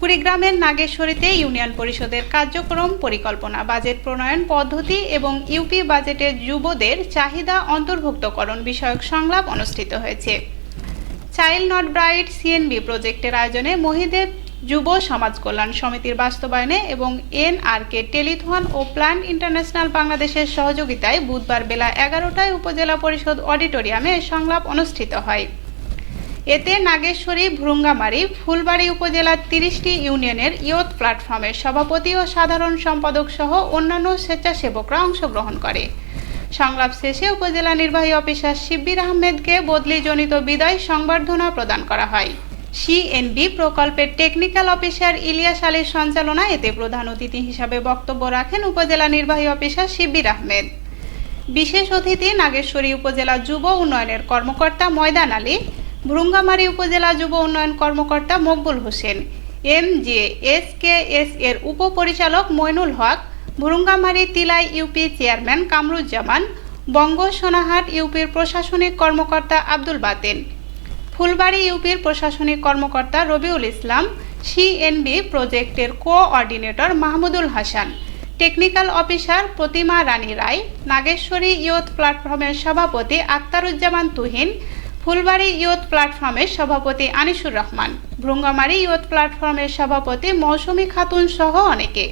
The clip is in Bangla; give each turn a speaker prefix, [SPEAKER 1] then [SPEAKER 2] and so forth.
[SPEAKER 1] কুড়িগ্রামের নাগেশ্বরীতে ইউনিয়ন পরিষদের কার্যক্রম, পরিকল্পনা, বাজেট প্রণয়ন পদ্ধতি এবং ইউপি বাজেটের যুবদের চাহিদা অন্তর্ভুক্তকরণ বিষয়ক সংলাপ অনুষ্ঠিত হয়েছে। চাইল্ড নট ব্রাইট সিএনবি প্রজেক্টের আয়োজনে মহিদেব যুব সমাজ কল্যাণ সমিতির বাস্তবায়নে এবং এনআরকে টেলিথন ও প্ল্যান ইন্টারন্যাশনাল বাংলাদেশের সহযোগিতায় বুধবার বেলা এগারোটায় উপজেলা পরিষদ অডিটোরিয়ামে সংলাপ অনুষ্ঠিত হয়। এতে নাগেশ্বরী, ভ্রুঙ্গামারি, ফুলবাড়ি উপজেলার তিরিশটি ইউনিয়নের ইয়ত প্ল্যাটফর্মের সভাপতি ও সাধারণ সম্পাদক সহ অন্যান্য স্বেচ্ছাসেবকরা অংশগ্রহণ করে। সংলাপ শেষে উপজেলা নির্বাহী অফিসার শিব্বির আহমেদকে বদলিজনিত বিদায় সংবর্ধনা প্রদান করা হয়। সিএনবি প্রকল্পের টেকনিক্যাল অফিসার ইলিয়াস আলীর সঞ্চালনায় এতে প্রধান অতিথি হিসাবে বক্তব্য রাখেন উপজেলা নির্বাহী অফিসার শিব্বির আহমেদ। বিশেষ অতিথি নাগেশ্বরী উপজেলা যুব উন্নয়নের কর্মকর্তা ময়দান আলী ভ্রুঙ্গামারী উপজেলা যুব উন্নয়ন কর্মকর্তা Maqbul Hossain. M J S K S এর উপপরিচালক মইনুল হক, ভ্রুঙ্গামারী তিলাই ইউপি চেয়ারম্যান কামরুজ্জামান বঙ্গ সোনাহাট ইউপির প্রশাসনিক কর্মকর্তা আব্দুল বাতেন, ফুলবাড়ি ইউপির প্রশাসনিক কর্মকর্তা রবিউল ইসলাম সিএনবি প্রজেক্টের coordinator Mahmudul Hasan, technical officer Pratima Rani Roy, Nageshwari youth প্ল্যাটফর্মের সভাপতি আক্তারুজ্জামান তুহিন ফুলবাড়ি ইয়ুথ প্ল্যাটফর্মের সভাপতি আনিসুর রহমান ভ্রুঙ্গামারী ইয়ুথ প্ল্যাটফর্মের সভাপতি মৌসুমী খাতুন সহ অনেকে।